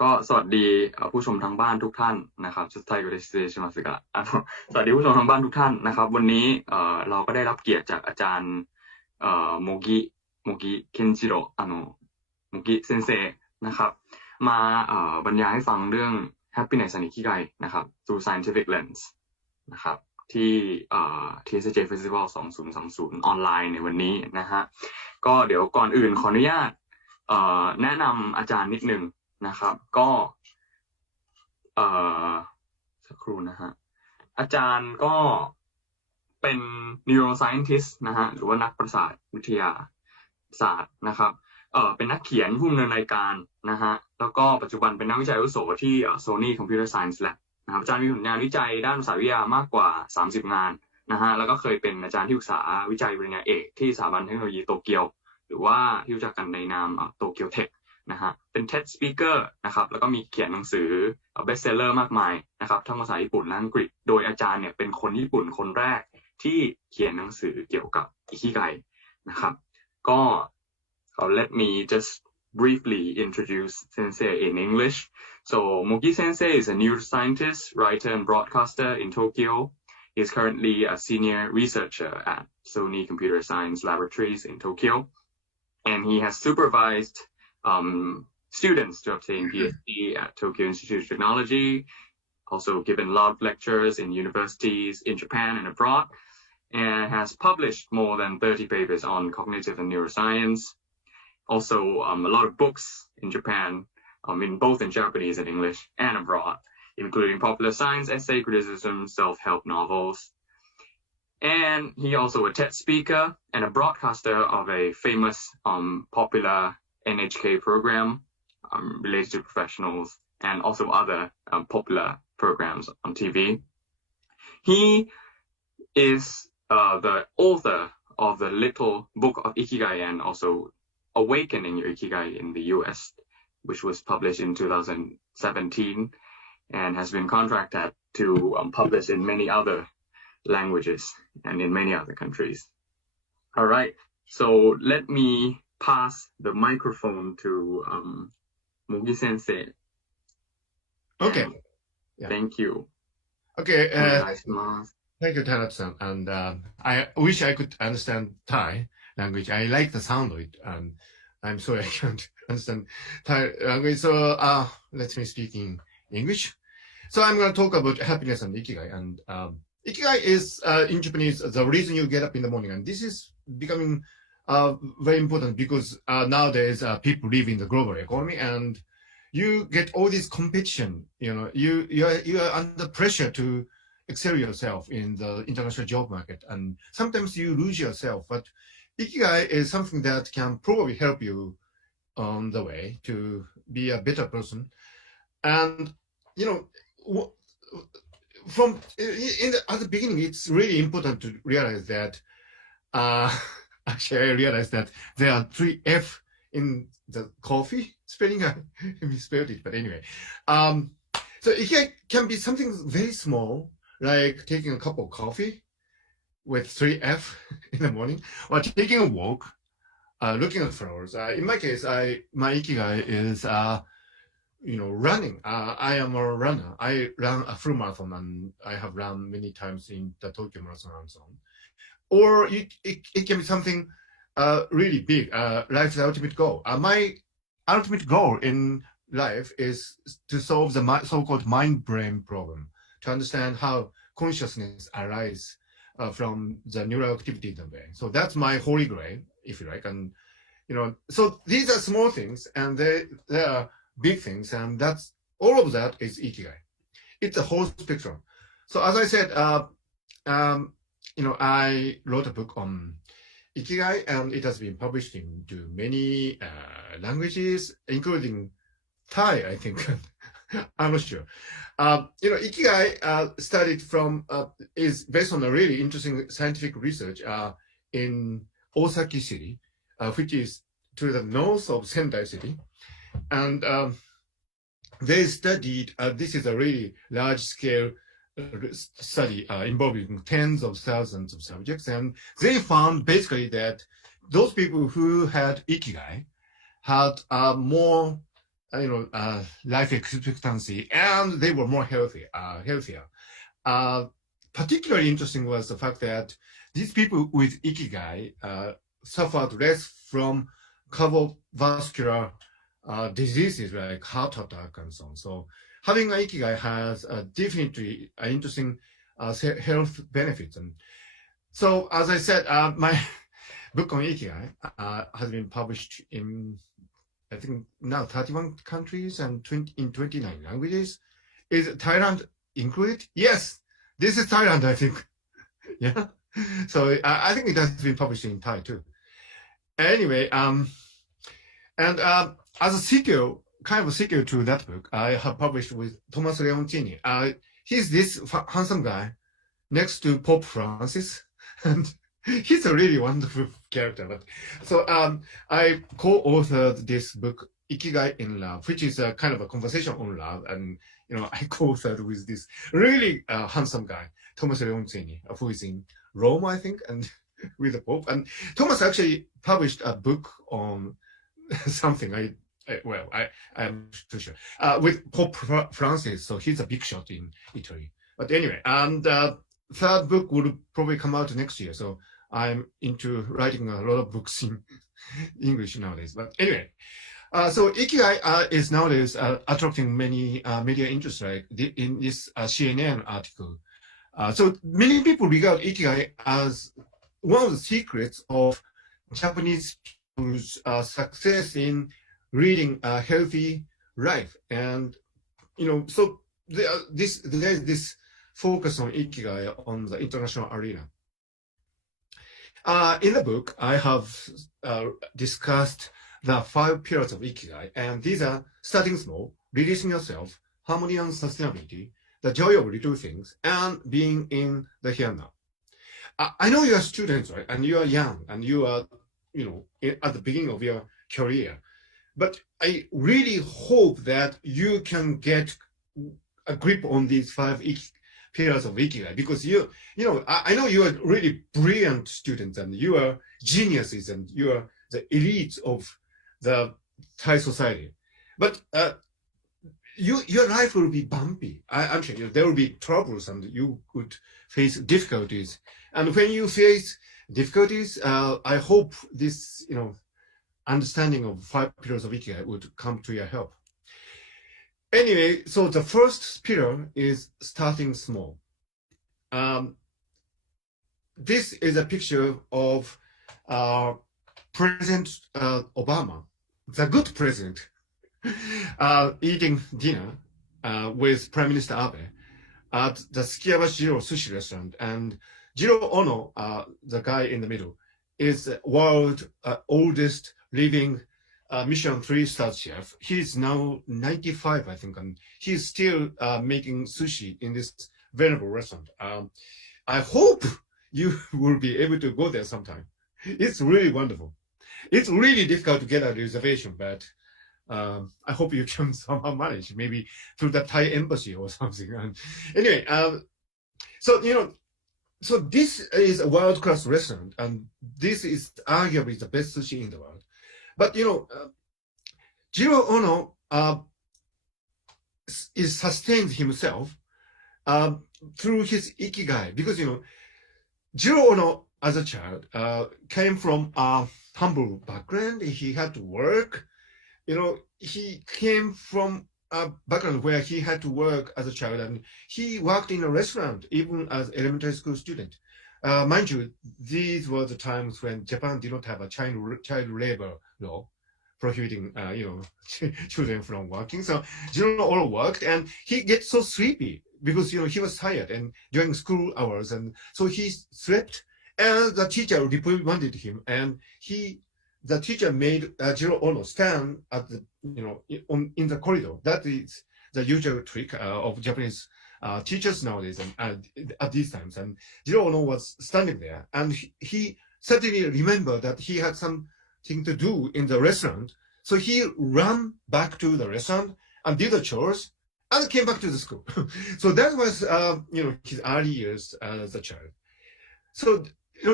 ก็สวัสดีผู้ชมทางบ้านทุกท่านนะครับちょっとタイ語で失礼しますがสวัสดีผู้ชมทางบ้านทุกท่านนะครับวันนี้เราก็ได้รับเกียรติจากอาจารย์โมกิเคนจิโร่โมกิเซนเซนะครับมาบรรยายให้ฟังเรื่อง happiness and ikigai นะครับ through scientific lens นะครับที่TSAJ Festival 2020ออนไลน์ในวันนี้นะฮะก็เดี๋ยวก่อนอื่นขออนุญาตแนะนำอาจารย์นิดนึงนะครับก็สักครู่นะฮะอาจารย์ก็เป็น neuroscientist นะฮะหรือว่านักประสาทวิทยาศาสตร์นะครับเป็นนักเขียนผู้ดำเนินรายการนะฮะแล้วก็ปัจจุบันเป็นนักวิจัยอาวุโสที่ Sony Computer Science Lab นะครับอาจารย์มีผลงานวิจัยด้านภาษาวิทยามากกว่า30งานนะฮะแล้วก็เคยเป็นอาจารย์ที่ปรึกษาวิจัยปริญญาเอกที่สถาบันเทคโนโลยีโตเกียวหรือว่าที่รู้จักกันในนามโตเกียวเทคนะฮะเป็น TED Speaker นะครับแล้วก็มีเขียนหนังสือ bestseller มากมายนะครับทั้งภาษาญี่ปุ่นและอังกฤษโดยอาจารย์เนี่ยเป็นคนญี่ปุ่นคนแรกที่เขียนหนังสือเกี่ยวกับอิคิไกนะครับก็ let me just briefly introduce Sensei in English. So Mogi Sensei is a neuroscientist, writer, and broadcaster in Tokyo. He is currently a senior researcher at Sony Computer Science Laboratories in Tokyo, and he has supervised students to obtain PhD at Tokyo Institute of Technology, also given a lot of lectures in universities in Japan and abroad, and has published more than 30 papers on cognitive and neuroscience. Also, a lot of books in Japan, in both in Japanese and English and abroad, including popular science, essay criticism, self-help novels. And he also a TED speaker and a broadcaster of a famous, popular NHK program related to professionals and also other popular programs on TV. He is the author of the little book of Ikigai and also Awakening Your Ikigai in the US, which was published in 2017 and has been contracted to publish in many other languages and in many other countries. All right, so let me pass the microphone to Mogi Sensei. Okay. Yeah. Thank you. Okay. Thank you, Tanat-san. And I wish I could understand Thai language. I like the sound of it. I'm sorry I can't understand Thai language. So let me speak in English. So I'm going to talk about happiness and ikigai. And ikigai is, in Japanese, the reason you get up in the morning. And this is becoming very important because nowadays people live in the global economy and you get all this competition. You know, you are under pressure to excel yourself in the international job market. And sometimes you lose yourself. But ikigai is something that can probably help you on the way to be a better person. And, you know, at the beginning, it's really important to realize that, actually, I realized that there are 3 F in the coffee spelling. I misspelled it, but anyway. So ikigai can be something very small, like taking a cup of coffee with 3 F in the morning, or taking a walk, looking at flowers. In my case, my ikigai is, running. I am a runner. I ran a full marathon, and I have run many times in the Tokyo Marathon and so on. Or it can be something really big, life's ultimate goal. My ultimate goal in life is to solve the so-called mind-brain problem, to understand how consciousness arises from the neural activity in the brain. So that's my holy grail, if you like. And, so these are small things, and they are big things, and that's all of that is ikigai. It's a whole spectrum. So as I said, I wrote a book on ikigai, and it has been published into many languages, including Thai, I think. I'm not sure. Ikigai studied is based on a really interesting scientific research in Osaki City, which is to the north of Sendai City. And they studied, this is a really large-scale study involving tens of thousands of subjects. And they found basically that those people who had ikigai had more life expectancy, and they were more healthier. Particularly interesting was the fact that these people with ikigai suffered less from cardiovascular diseases like heart attack and so on. So having an ikigai has definitely interesting health benefits. And so, as I said, my book on ikigai has been published in, I think, now 31 countries and in 29 languages. Is Thailand included? Yes, this is Thailand, I think. Yeah. So I think it has been published in Thai too. Anyway, and as a sequel, kind of a sequel to that book, I have published with Thomas Leontini. He's this handsome guy next to Pope Francis, and he's a really wonderful character. But so I co-authored this book, Ikigai in Love, which is a kind of a conversation on love, and I co-authored with this really handsome guy, Thomas Leontini, who is in Rome, I think, and with the Pope. And Thomas actually published a book on something. I'm too sure with Pope Francis. So he's a big shot in Italy. But anyway, and third book will probably come out next year. So I'm into writing a lot of books in English nowadays. But anyway, so Ikigai is nowadays attracting many media interest, right? In this CNN article. So many people regard Ikigai as one of the secrets of Japanese people's success in leading a healthy life. And, so there's this focus on Ikigai on the international arena. In the book, I have discussed the 5 pillars of Ikigai, and these are starting small, releasing yourself, harmony and sustainability, the joy of little things, and being in the here now. I know you are students, right? And you are young, and you are, at the beginning of your career. But I really hope that you can get a grip on these 5 pillars of Ikigai, because I know you are really brilliant students, and you are geniuses, and you are the elites of the Thai society. But your life will be bumpy. I'm sure there will be troubles, and you could face difficulties. And when you face difficulties, I hope this, understanding of 5 pillars of Ikigai would come to your help. Anyway, so the first pillar is starting small. This is a picture of President Obama, the good president, eating dinner with Prime Minister Abe at the Sukiyabashi Jiro sushi restaurant. And Jiro Ono, the guy in the middle, is the world's oldest living Michelin 3-star chef. He's now 95, I think, and he's still making sushi in this venerable restaurant. I hope you will be able to go there sometime. It's really wonderful. It's really difficult to get a reservation, but I hope you can somehow manage, maybe through the Thai embassy or something. And anyway, so this is a world-class restaurant, and this is arguably the best sushi in the world. But Jiro Ono is sustained himself through his ikigai, because Jiro Ono as a child came from a humble background. He had to work. He came from a background where he had to work as a child, and he worked in a restaurant even as elementary school student. Mind you, these were the times when Japan did not have a child labor law prohibiting children from working. So Jiro Ono worked, and he gets so sleepy because he was tired and during school hours, and so he slept. And the teacher reprimanded him, and the teacher made Jiro Ono stand at the in the corridor. That is the usual trick of Japanese teachers nowadays, and at these times. And Jiro Ono was standing there, and he suddenly remembered that he had something to do in the restaurant. So he ran back to the restaurant and did the chores and came back to the school. So that was his early years as a child. So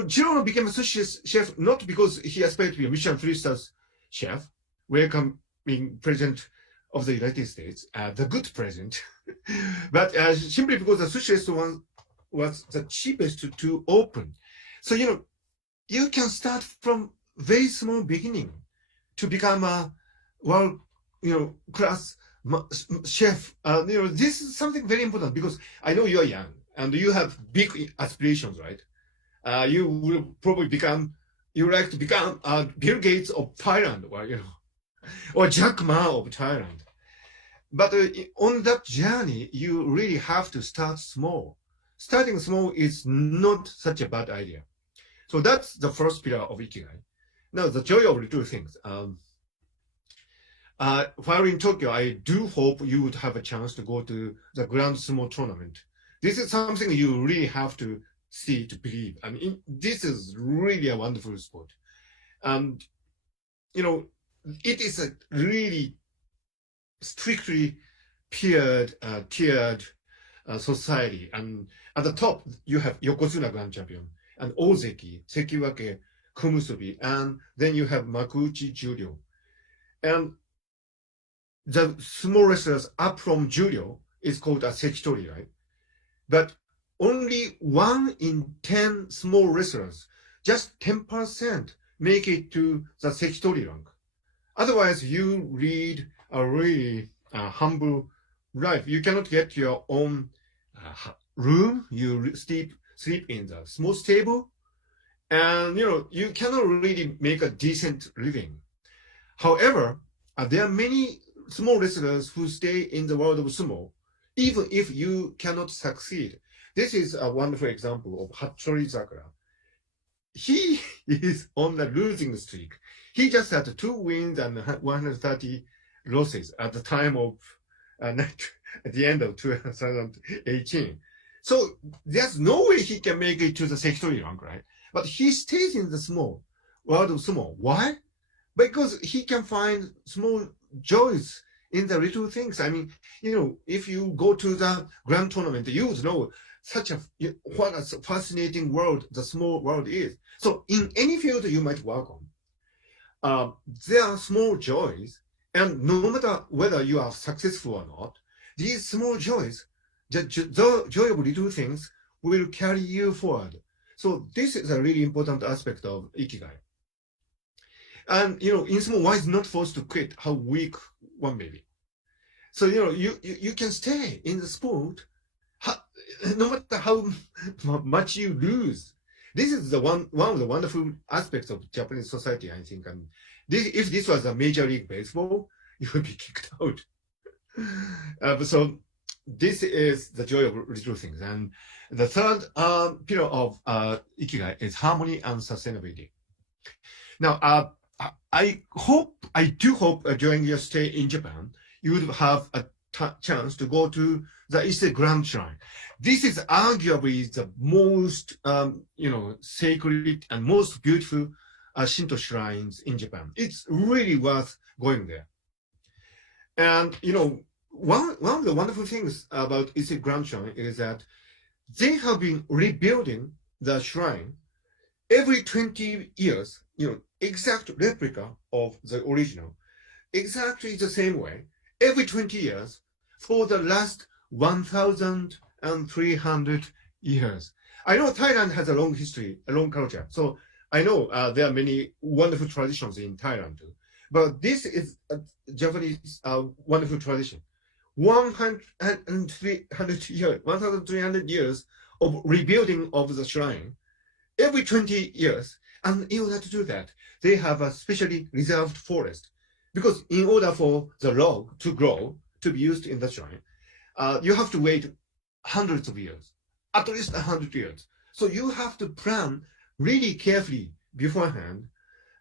Jiro Ono became a sushi chef not because he aspired to be a Michelin 3-star chef, welcoming President of the United States, the good president, but simply because the sushi restaurant was the cheapest to open. So, you can start from very small beginning to become a world, class chef. This is something very important because I know you're young and you have big aspirations, right? You will probably you like to become Bill Gates of Thailand, or Jack Ma of Thailand. But on that journey, you really have to start small. Starting small is not such a bad idea. So that's the first pillar of Ikigai. Now, the joy of little things. While in Tokyo, I do hope you would have a chance to go to the Grand Sumo tournament. This is something you really have to see to believe. I mean, this is really a wonderful sport. And, it is a really strictly tiered society. And at the top, you have Yokozuna Grand Champion and Ozeki, Sekiwake, Komusubi, and then you have Makuuchi Juryo. And the small wrestlers up from Juryo is called a Sekitori, right? But only 1 in 10 small wrestlers, just 10%, make it to the Sekitori rank. Otherwise, you lead a really humble life. You cannot get your own room. You sleep in the small stable, and you cannot really make a decent living. However, there are many small wrestlers who stay in the world of sumo, even if you cannot succeed. This is a wonderful example of Hattori Zakura. He is on the losing streak. He just had 2 wins and 130 losses at the time of at the end of 2018. So there's no way he can make it to the Sekitori rank, right? But he stays in the small world of sumo. Why? Because he can find small joys in the little things. I mean, if you go to the grand tournament, you would know what a fascinating world the small world is. So in any field you might work on, there are small joys, and no matter whether you are successful or not, these small joys, the joy of little things, will carry you forward. So this is a really important aspect of Ikigai. And in sumo, one is not forced to quit how weak one may be. So you can stay in the sport no matter how much you lose. This is one of the wonderful aspects of Japanese society, I think. And if this was a Major League Baseball, you would be kicked out. So this is the joy of little things. And the third pillar of Ikigai is harmony and sustainability. Now, I do hope during your stay in Japan, you would have a chance to go to the Ise Grand Shrine. This is arguably the most, sacred and most beautiful Shinto shrines in Japan. It's really worth going there. And, one of the wonderful things about Ise Grand Shrine is that they have been rebuilding the shrine every 20 years, exact replica of the original, exactly the same way, every 20 years for the last 1,300 years. I know Thailand has a long history, a long culture. So I know there are many wonderful traditions in Thailand too. But this is a Japanese wonderful tradition. 1,300 years of rebuilding of the shrine every 20 years. And in order to do that, they have a specially reserved forest. Because in order for the log to grow, to be used in the shrine, you have to wait hundreds of years, at least 100 years. So you have to plan really carefully beforehand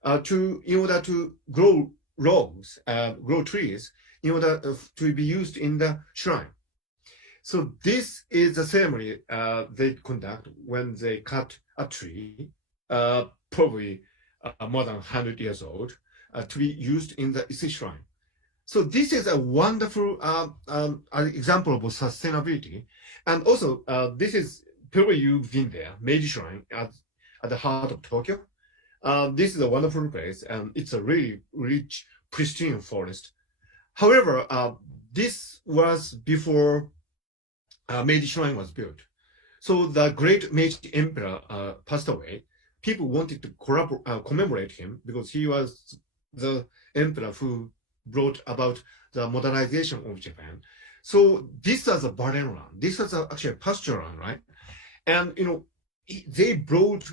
in order to grow logs, grow trees, in order to be used in the shrine. So this is the ceremony they conduct when they cut a tree, probably more than 100 years old, to be used in the Ise shrine. So this is a wonderful example of sustainability. And also, this is probably you've been there, Meiji Shrine at the heart of Tokyo. This is a wonderful place, and it's a really rich, pristine forest. However, this was before Meiji Shrine was built. So the great Meiji Emperor passed away. People wanted to commemorate him because he was the emperor who brought about the modernization of Japan. So this was a barren land. This was actually a pasture land, right? And they brought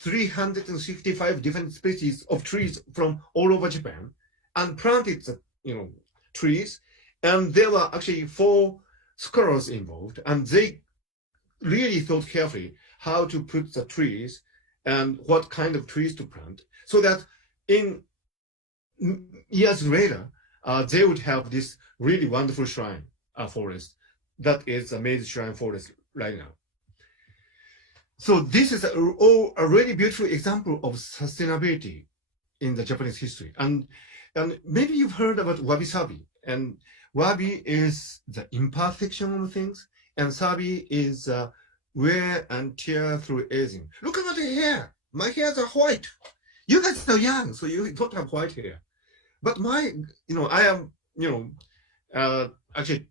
365 different species of trees from all over Japan and planted the trees. And there were actually 4 scholars involved, and they really thought carefully how to put the trees and what kind of trees to plant, so that in years later, they would have this really wonderful shrine forest that is a Meiji Shrine Forest right now. So this is a really beautiful example of sustainability in the Japanese history. And maybe you've heard about wabi-sabi. And wabi is the imperfection of things, and sabi is wear and tear through aging. Look at my hair. My hairs are white. You guys are young, so you don't have white hair. But I am, actually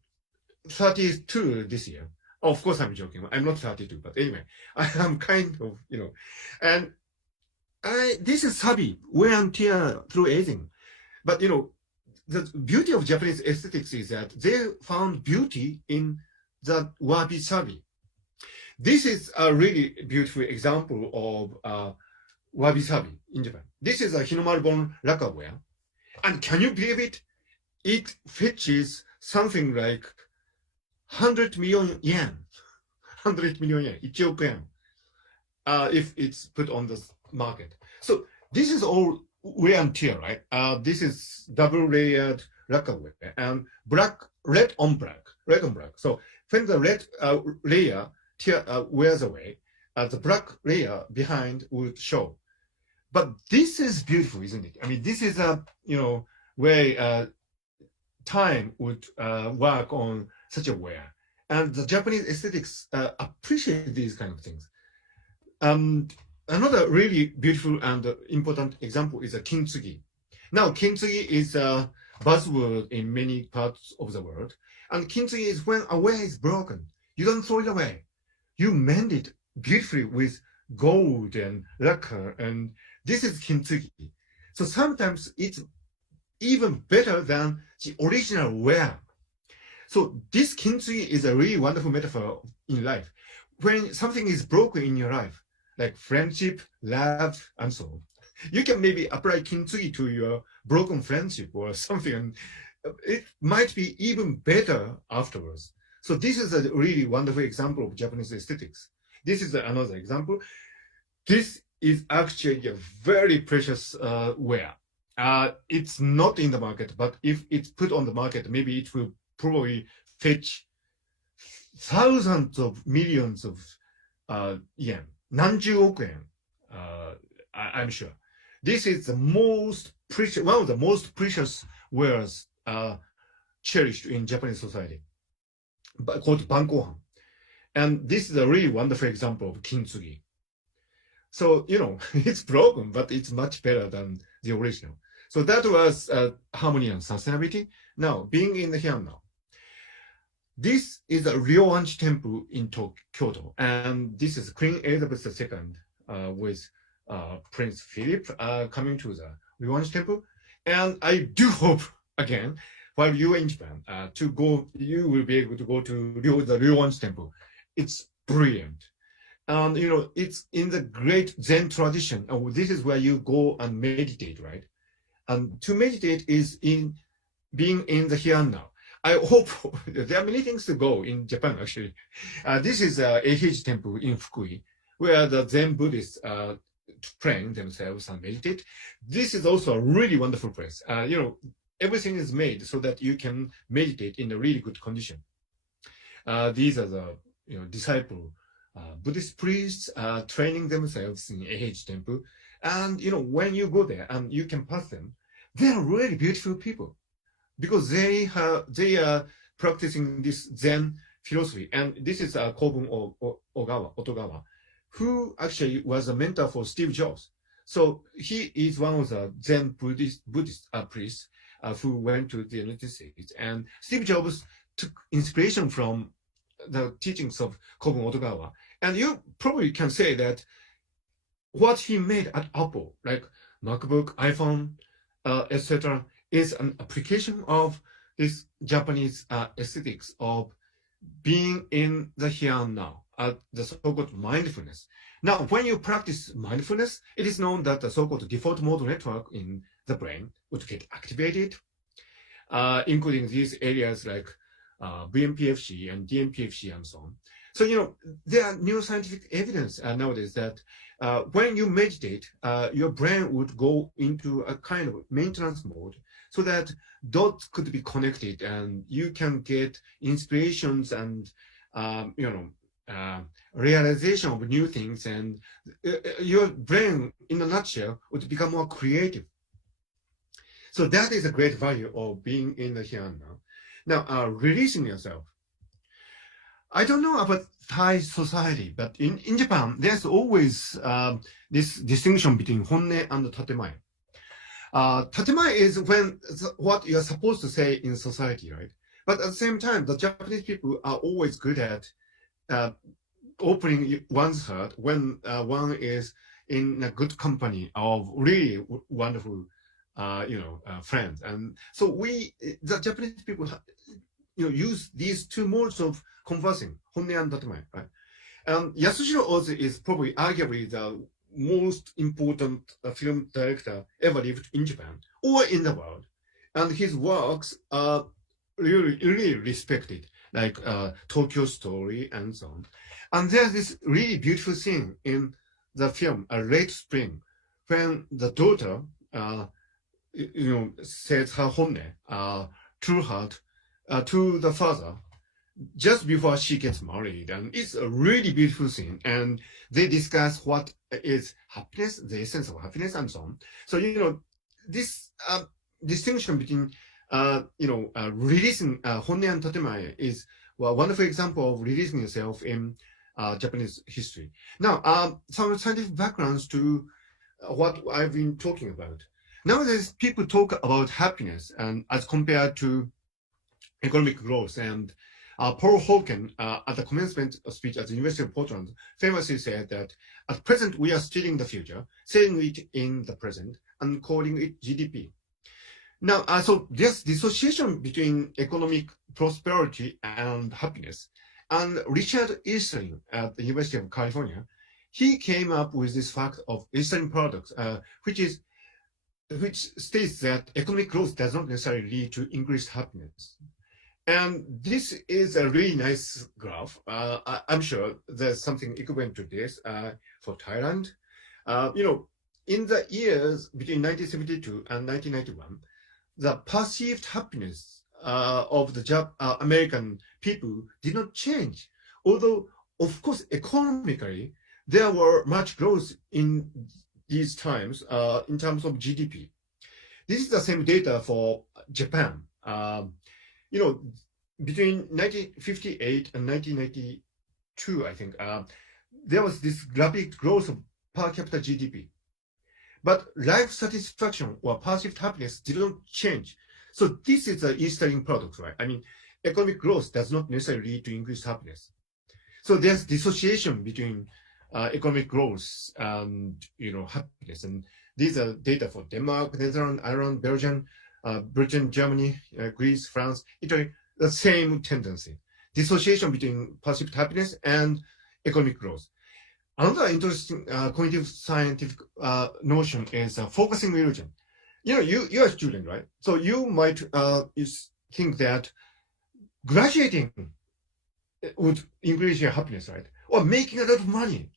32 this year. Of course, I'm joking. I'm not 32, but anyway, I am kind of, and this is sabi, wear and tear through aging. But, the beauty of Japanese aesthetics is that they found beauty in the wabi-sabi. This is a really beautiful example of wabi-sabi in Japan. This is a Hinomaru-bon lacquerware. And can you believe it? It fetches something like 100 million yen. 100 million yen, 1億円, if it's put on the market. So this is all wear and tear, right? This is double-layered lacquerware and red on black. So when the red layer wears away, the black layer behind would show. But this is beautiful, isn't it? I mean, this is a where time would work on such a wear, and the Japanese aesthetics appreciate these kind of things. Another really beautiful and important example is a kintsugi. Now, kintsugi is a buzzword in many parts of the world, and kintsugi is when a wear is broken, you don't throw it away. You mend it beautifully with gold and lacquer, and this is kintsugi. So sometimes it's even better than the original wear. So this kintsugi is a really wonderful metaphor in life. When something is broken in your life, like friendship, love, and so on, you can maybe apply kintsugi to your broken friendship or something, and it might be even better afterwards. So this is a really wonderful example of Japanese aesthetics. This is another example. This is actually a very precious wear. It's not in the market, but if it's put on the market, maybe it will probably fetch thousands of millions of yen, 何十億円, I'm sure. This is the most precious, one of the most precious wares cherished in Japanese society, called bankohan. And this is a really wonderful example of kintsugi. So, it's broken, but it's much better than the original. So that was harmony and sustainability. Now, being in here now. This is a Ryoanji temple in Kyoto, and this is Queen Elizabeth II with Prince Philip coming to the Ryoanji temple. And I do hope, again, while you're in Japan, you will be able to go to the Ryoanji temple. It's brilliant. And, it's in the great Zen tradition. This is where you go and meditate, right? And to meditate is in being in the here and now. I hope there are many things to go in Japan, actually. This is Eiheiji Temple in Fukui, where the Zen Buddhists train themselves and meditate. This is also a really wonderful place. Everything is made so that you can meditate in a really good condition. These are the disciple Buddhist priests training themselves in Eiheiji Temple. And when you go there and you can pass them, they are really beautiful people, because they are practicing this Zen philosophy. And this is Kobun Otogawa, who actually was a mentor for Steve Jobs. So he is one of the Zen Buddhist priests. who went to the United States. And Steve Jobs took inspiration from the teachings of Kobun Otogawa. And you probably can say that what he made at Apple, like MacBook, iPhone, etc., is an application of this Japanese aesthetics of being in the here and now, the so-called mindfulness. Now, when you practice mindfulness, it is known that the so-called default mode network in the brain would get activated, including these areas like BMPFC and DMPFC and so on. So, there are neuroscientific evidence nowadays that when you meditate, your brain would go into a kind of maintenance mode so that dots could be connected and you can get inspirations and, realization of new things, and your brain, in a nutshell, would become more creative. So that is a great value of being in the here and now. Now, releasing yourself. I don't know about Thai society, but in Japan, there's always this distinction between honne and tatemae. Tatemae is what you're supposed to say in society, right? But at the same time, the Japanese people are always good at opening one's heart when one is in a good company of really wonderful, friends. And so the Japanese people, use these two modes of conversing, honne and tatemae, right? And Yasuhiro Ozu is probably arguably the most important film director ever lived in Japan or in the world. And his works are really, really respected, like Tokyo Story and so on. And there's this really beautiful scene in the film, Late Spring, when the daughter, says her honne, true heart, to the father just before she gets married. And it's a really beautiful scene. And they discuss what is happiness, the essence of happiness, and so on. So, this distinction between, releasing honne and tatemae is a wonderful example of releasing yourself in Japanese history. Now, some scientific backgrounds to what I've been talking about. Nowadays, people talk about happiness and as compared to economic growth. And Paul Hawken, at the commencement speech at the University of Portland, famously said that at present we are stealing the future, selling it in the present, and calling it GDP. Now, so this dissociation between economic prosperity and happiness, and Richard Easterling at the University of California, he came up with this fact of Easterling paradox, which states that economic growth does not necessarily lead to increased happiness. And this is a really nice graph. I'm sure there's something equivalent to this for Thailand. In the years between 1972 and 1991, the perceived happiness of the American people did not change. Although, of course, economically, there were much growth in these times in terms of GDP. This is the same data for Japan. Between 1958 and 1992, I think, there was this rapid growth of per capita GDP. But life satisfaction or perceived happiness did not change. So this is the Easterling paradox, right? I mean, economic growth does not necessarily lead to increased happiness. So there's dissociation between economic growth and happiness. And these are data for Denmark, Netherlands, Ireland, Belgium, Britain, Germany, Greece, France, Italy. The same tendency, dissociation between perceived happiness and economic growth. Another interesting cognitive scientific notion is focusing illusion. You're a student, right? So you might think that graduating would increase your happiness, right? Or making a lot of money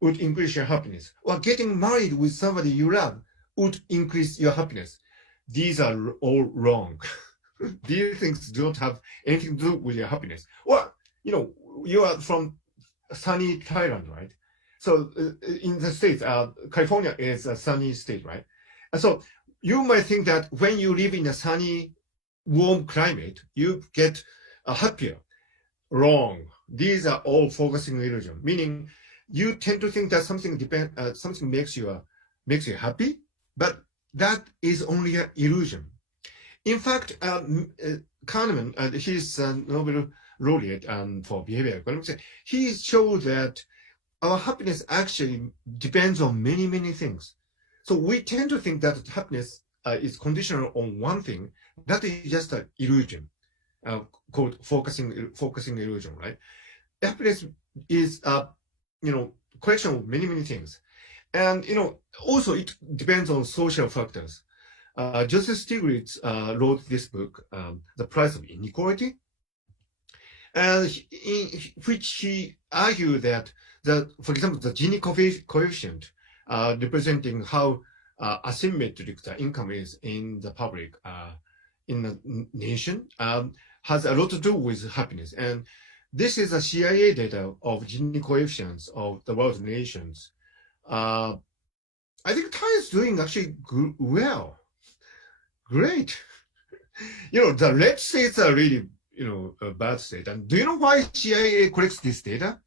would increase your happiness. Or getting married with somebody you love would increase your happiness. These are all wrong. These things don't have anything to do with your happiness. Or, you are from sunny Thailand, right? So in the States, California is a sunny state, right? And so you might think that when you live in a sunny, warm climate, you get happier. Wrong. These are all focusing illusion, meaning you tend to think that something makes you happy, but that is only an illusion. In fact, Kahneman, he's a Nobel laureate for behavior economics. He showed that our happiness actually depends on many, many things. So we tend to think that happiness is conditional on one thing. That is just an illusion, called focusing illusion, right? Happiness is a collection of many, many things. And also it depends on social factors. Joseph Stiglitz wrote this book, The Price of Inequality, and in which he argued that for example, the Gini coefficient, representing how asymmetric the income is in the public, in the nation, has a lot to do with happiness. And this is a CIA data of Gini coefficients of the world nations. I think Thai is doing actually well. Great. The red states are really, a bad state. And do you know why CIA collects this data?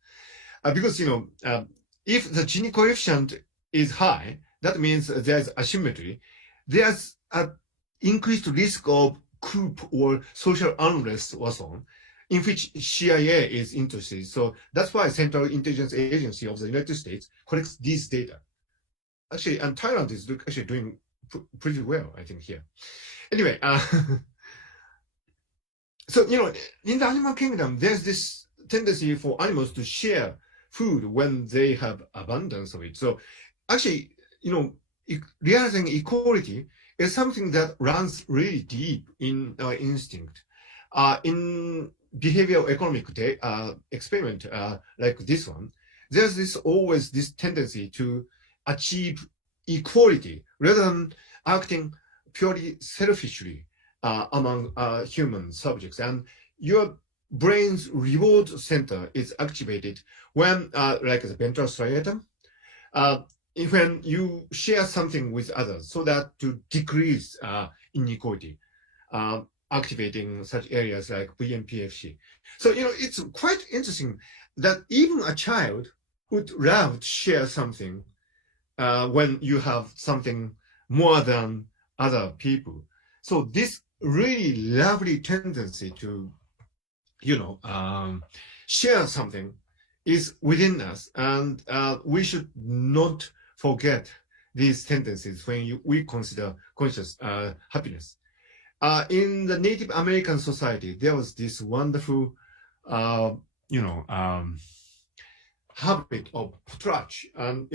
Because, if the Gini coefficient is high, that means there's asymmetry. There's an increased risk of coup or social unrest or so on, in which CIA is interested. So that's why Central Intelligence Agency of the United States collects these data. Actually, and Thailand is actually doing pretty well, I think, here. Anyway, so, in the animal kingdom, there's this tendency for animals to share food when they have abundance of it. So actually, realizing equality is something that runs really deep in our instinct. In behavioral economic experiment like this one, there's always this tendency to achieve equality rather than acting purely selfishly among human subjects. And your brain's reward center is activated when, like the ventral striatum, when you share something with others, so that to decrease inequality, activating such areas like VMPFC. So, it's quite interesting that even a child would love to share something when you have something more than other people. So this really lovely tendency to, share something is within us, and we should not forget these tendencies when we consider conscious happiness. In the Native American society, there was this wonderful, habit of potlatch, and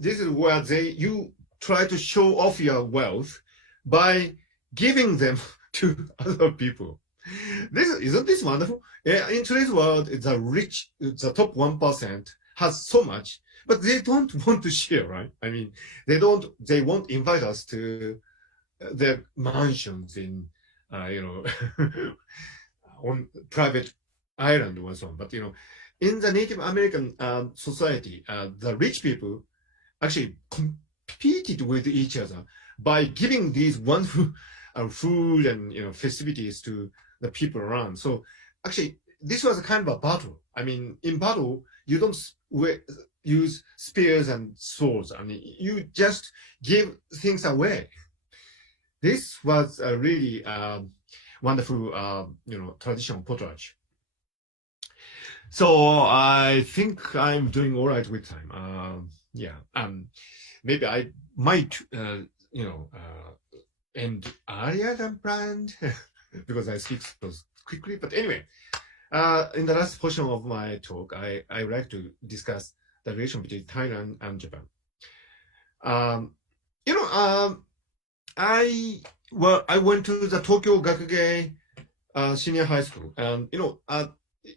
this is where you try to show off your wealth by giving them to other people. Isn't this wonderful? In today's world, the top 1% has so much, but they don't want to share, right? I mean, they won't invite us to their mansions in, on private island or so on. But, in the Native American society, the rich people actually competed with each other by giving these wonderful food and festivities to the people around. So actually, this was a kind of a battle. I mean, in battle, you don't use spears and swords. I mean, you just give things away. This was a really wonderful, tradition of potlatch. So I think I'm doing all right with time. Maybe I might, end earlier than planned because I speak so quickly. But anyway, in the last portion of my talk, I would like to discuss the relation between Thailand and Japan. I went to the Tokyo Gakugei Senior High School, and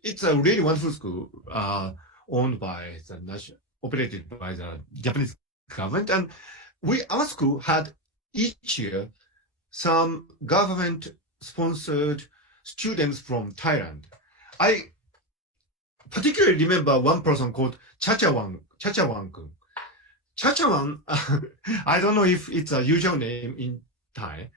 it's a really wonderful school owned by operated by the Japanese government, and our school had each year some government-sponsored students from Thailand. I particularly remember one person called Chachawan-kun. Chachawan, I don't know if it's a usual name in Thailand,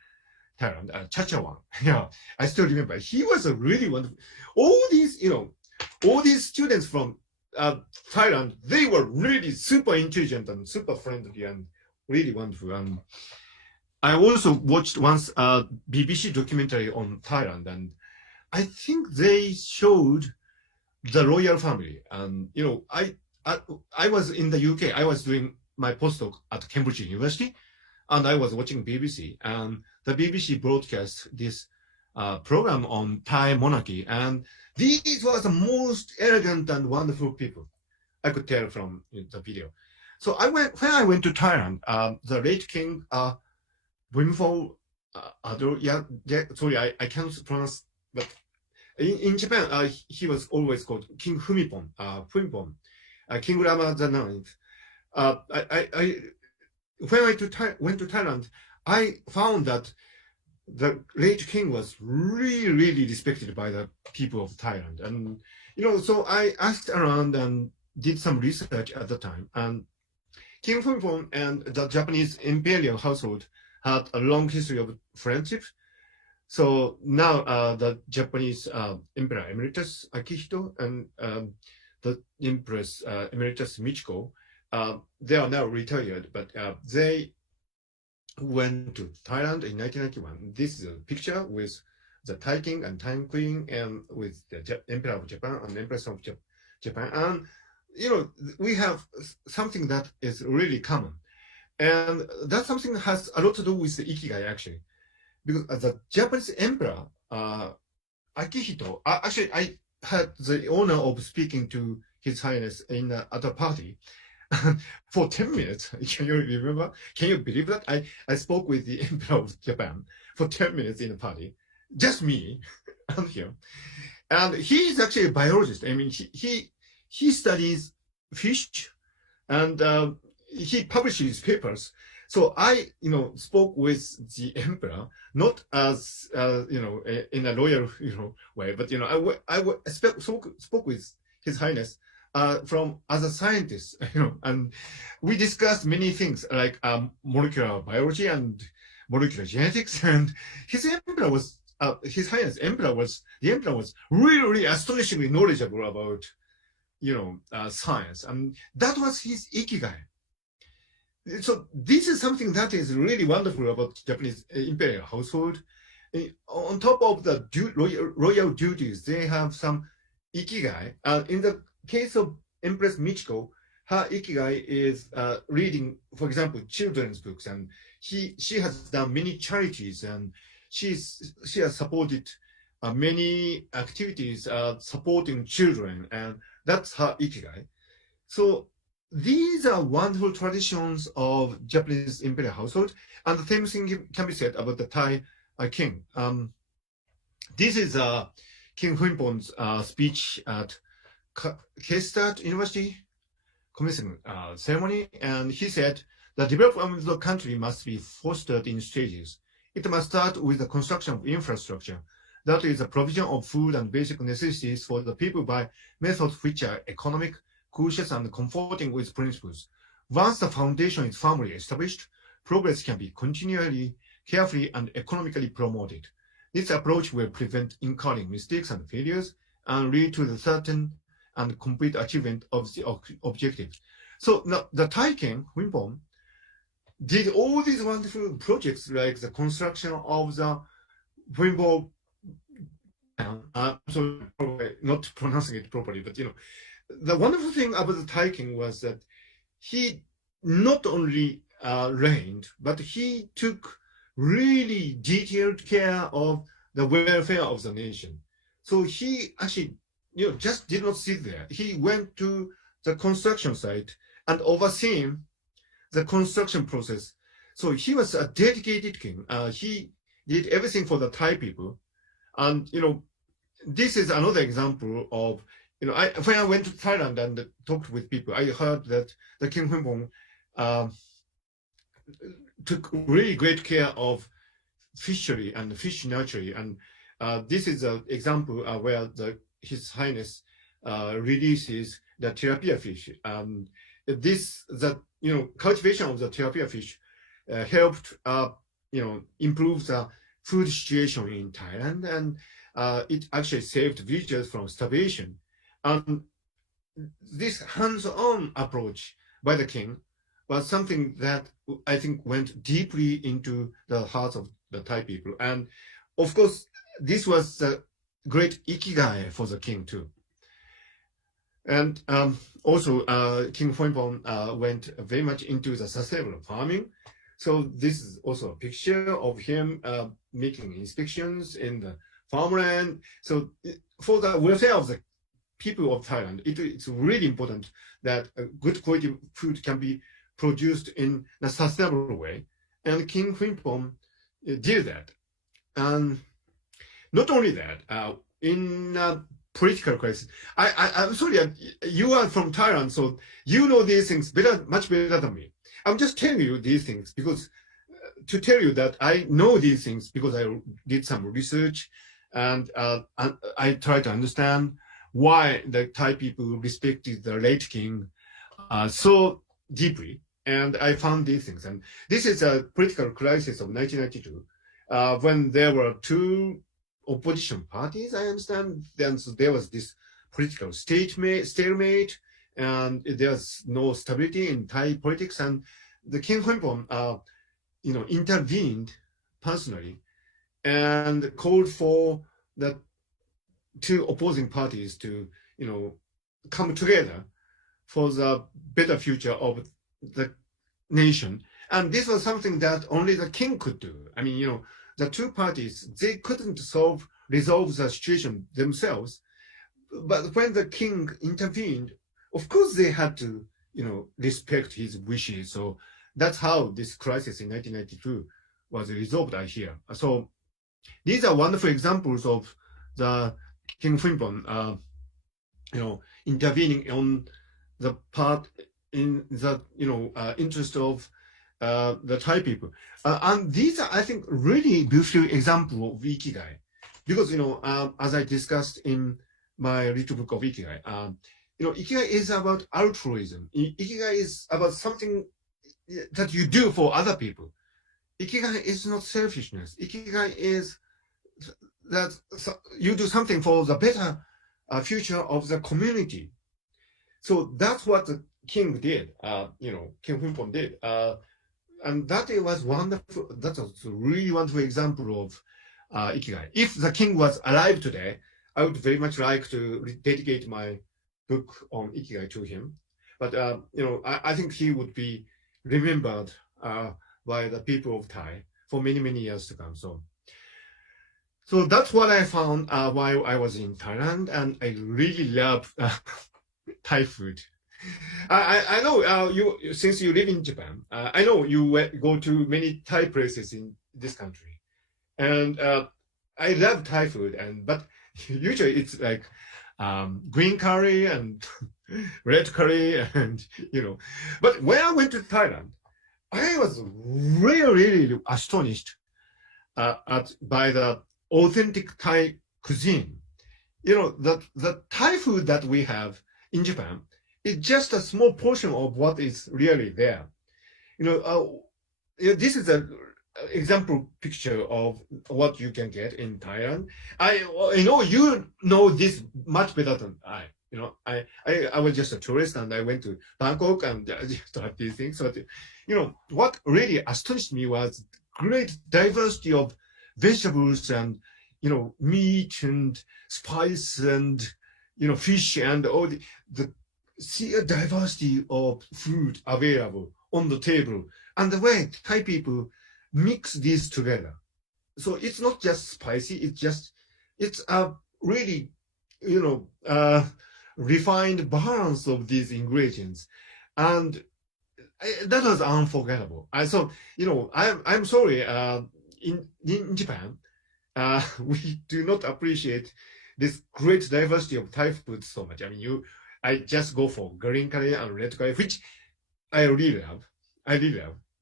Chachawan. Yeah, I still remember. He was a really wonderful. All these students from Thailand, they were really super intelligent and super friendly and really wonderful. I also watched once a BBC documentary on Thailand, and I think they showed the royal family. And I was in the UK. I was doing my postdoc at Cambridge University, and I was watching BBC. And the BBC broadcast this program on Thai monarchy, and these were the most elegant and wonderful people. I could tell from the video. So when I went to Thailand, the late king Wimfo sorry, I can't pronounce, but in Japan, he was always called King Fumipon, King Rama the Ninth. When I went to Thailand, I found that the late king was really, really respected by the people of Thailand. And, so I asked around and did some research at the time. And King Fumipon and the Japanese imperial household had a long history of friendship. So now the Japanese Emperor Emeritus Akihito and the Empress Emeritus Michiko, they are now retired, but they went to Thailand in 1991. This is a picture with the Thai king and Thai queen, and with the Emperor of Japan and Empress of Japan. And we have something that is really common, and that something has a lot to do with the ikigai, actually, because the Japanese Emperor Akihito, actually I had the honor of speaking to His Highness at a party for 10 minutes. Can you remember? Can you believe that? I spoke with the Emperor of Japan for 10 minutes in a party, just me and him. And he is actually a biologist. I mean, he studies fish, and he publishes papers. So I, spoke with the emperor, not as, in a loyal, way, but, I spoke with His Highness from as a scientist, and we discussed many things like molecular biology and molecular genetics. And His Highness the emperor was really, really astonishingly knowledgeable about, science, and that was his ikigai. So this is something that is really wonderful about Japanese imperial household. On top of the royal duties, they have some ikigai. In the case of Empress Michiko, her ikigai is reading, for example, children's books, and she has done many charities, and she has supported many activities supporting children, and that's her ikigai. So these are wonderful traditions of Japanese imperial household, and the same thing can be said about the Thai king. This is King Huimpon's speech at K-Start University commencement ceremony, and he said, the development of the country must be fostered in stages. It must start with the construction of infrastructure, that is the provision of food and basic necessities for the people by methods which are economic, cautious, and comforting with principles. Once the foundation is firmly established, progress can be continually, carefully, and economically promoted. This approach will prevent incurring mistakes and failures and lead to the certain and complete achievement of the objective. So now the Thai king, Huimpong, did all these wonderful projects like the construction of the Huimpong, I'm sorry, not pronouncing it properly, but the wonderful thing about the Thai king was that he not only reigned, but he took really detailed care of the welfare of the nation. So he actually, just did not sit there. He went to the construction site and overseeing the construction process. So he was a dedicated king. He did everything for the Thai people. And, this is another example of, when I went to Thailand and talked with people, I heard that the King Huimpong took really great care of fishery and fish nursery. And this is an example where His Highness releases the tilapia fish. The cultivation of the tilapia fish helped, improve the food situation in Thailand, and it actually saved villagers from starvation. And this hands-on approach by the king was something that I think went deeply into the hearts of the Thai people. And of course, this was a great ikigai for the king too. And also, King Phoenpon went very much into the sustainable farming. So this is also a picture of him making inspections in the farmland. So for the welfare of the people of Thailand, it's really important that a good quality food can be produced in a sustainable way. And King Phoenpon did that. And not only that, in political crisis, I'm sorry, you are from Thailand, so you know these things better, much better than me. I'm just telling you these things because to tell you that I know these things because I did some research and I try to understand why the Thai people respected the late king so deeply. And I found these things. And this is a political crisis of 1992 when there were two opposition parties, I understand. Then so there was this political stalemate, and there's no stability in Thai politics. And the King Phoenpon, intervened personally and called for the two opposing parties to, come together for the better future of the nation. And this was something that only the king could do. I mean, the two parties, they couldn't resolve the situation themselves. But when the king intervened, of course they had to, respect his wishes. So that's how this crisis in 1992 was resolved, I hear. So these are wonderful examples of the King Phoenpon, intervening on the part in the, interest of the Thai people. And these are, I think, really beautiful example of ikigai. Because, as I discussed in my little book of ikigai, ikigai is about altruism. Ikigai is about something that you do for other people. Ikigai is not selfishness. Ikigai is that you do something for the better future of the community. So that's what the king did, King Phoenpon did. And that was wonderful. That was a really wonderful example of ikigai. If the king was alive today, I would very much like to dedicate my book on ikigai to him. But I think he would be remembered by the people of Thai for many, many years to come. So that's what I found while I was in Thailand, and I really love Thai food. I know you, since you live in Japan. I know you go to many Thai places in this country, and I love Thai food. But usually it's like green curry and red curry, and But when I went to Thailand, I was really astonished by the authentic Thai cuisine. The Thai food that we have in Japan is just a small portion of what is really there. This is an example picture of what you can get in Thailand. I know you know this much better than I. I was just a tourist and I went to Bangkok and just had these things. But what really astonished me was great diversity of vegetables and meat and spice and fish and all the sheer diversity of food available on the table, and the way Thai people mix these together. So it's not just spicy, it's a really refined balance of these ingredients, and that was unforgettable. I'm sorry, in Japan we do not appreciate this great diversity of Thai food so much. I mean, I just go for green curry and red curry, which I really love.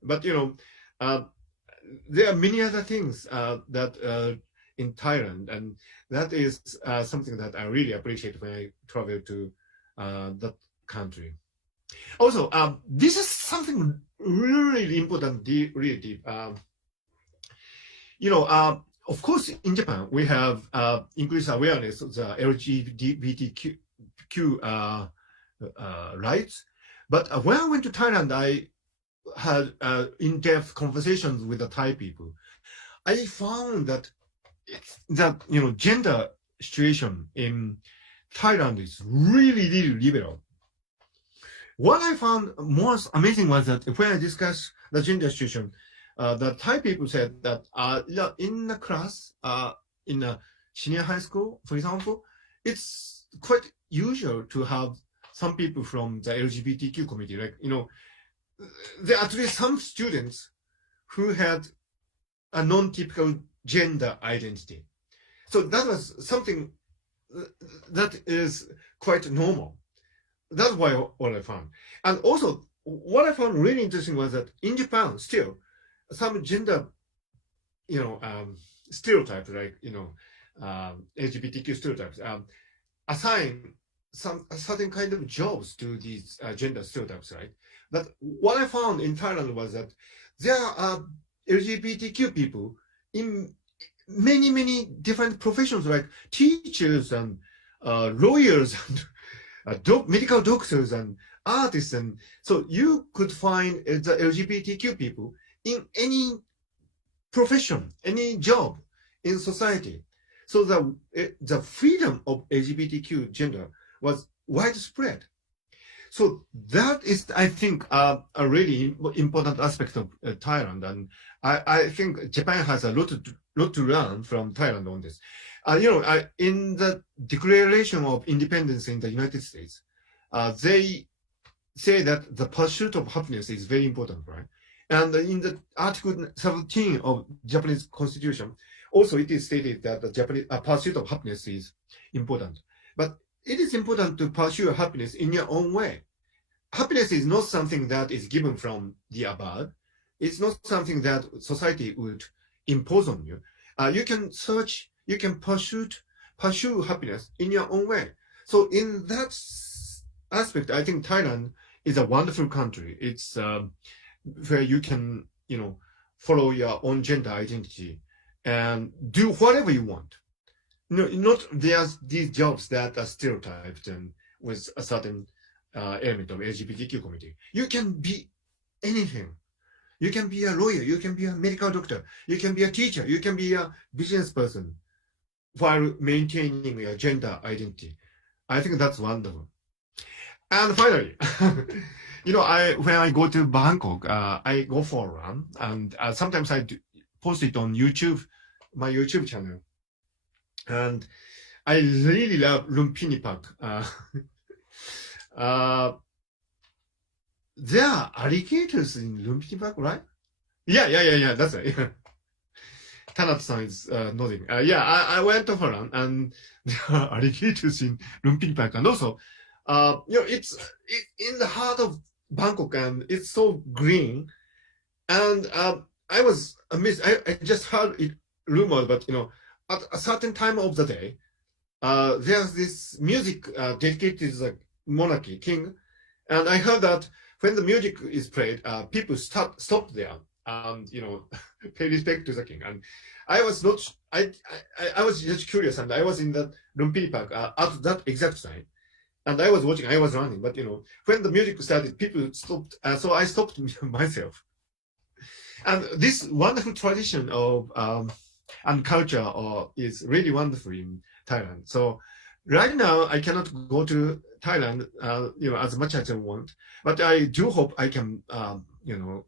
But there are many other things that in Thailand, and that is something that I really appreciate when I travel to that country. Also, this is something really important, really deep. Of course, in Japan, we have increased awareness of the LGBTQ rights. But when I went to Thailand, I had in-depth conversations with the Thai people, I found that gender situation in Thailand is really, really liberal. What I found most amazing was that when I discussed the gender situation, the Thai people said that in the class, in a senior high school, for example, it's quite usual to have some people from the LGBTQ community. Like, there are at least some students who had a non-typical gender identity. So that was something that is quite normal. That's what I found. And also, what I found really interesting was that in Japan, still, some gender, stereotypes, like, LGBTQ stereotypes, assign a certain kind of jobs to these gender stereotypes, right? But what I found in Thailand was that there are LGBTQ people in many, many different professions, like teachers and lawyers and medical doctors and artists. And so you could find the LGBTQ people in any profession, any job in society. So the freedom of LGBTQ gender was widespread. So that is, I think, a really important aspect of Thailand, and I think Japan has a lot to learn from Thailand on this. In the Declaration of Independence in the United States, they say that the pursuit of happiness is very important, right? And in the Article 17 of Japanese Constitution, also it is stated that the Japanese pursuit of happiness is important. But it is important to pursue happiness in your own way. Happiness is not something that is given from the above. It's not something that society would impose on you. You can search, you can pursue happiness in your own way. So in that aspect, I think Thailand is a wonderful country. It's where you can, follow your own gender identity and do whatever you want. Not there's these jobs that are stereotyped and with a certain element of LGBTQ community. You can be anything. You can be a lawyer. You can be a medical doctor. You can be a teacher. You can be a business person while maintaining your gender identity. I think that's wonderful. And finally, when I go to Bangkok, I go for a run, and sometimes I post it on YouTube, my YouTube channel, and I really love Lumpini Park. There are alligators in Lumpini Park, right? Yeah. That's right. Yeah. Tanat-san is nodding. I went to Holland, and there are alligators in Lumpini Park, and also, it's in the heart of Bangkok, and it's so green. And I was amazed. I just heard it rumored, but at a certain time of the day, there's this music dedicated to the monarchy king, and I heard that when the music is played, people stop there and pay respect to the king. And I was not. I was just curious, and I was in the Lumpini Park at that exact time, and I was watching. I was running, but when the music started, people stopped. So I stopped myself. And this wonderful tradition of and culture is really wonderful in Thailand. So right now I cannot go to Thailand, as much as I want, but I do hope I can,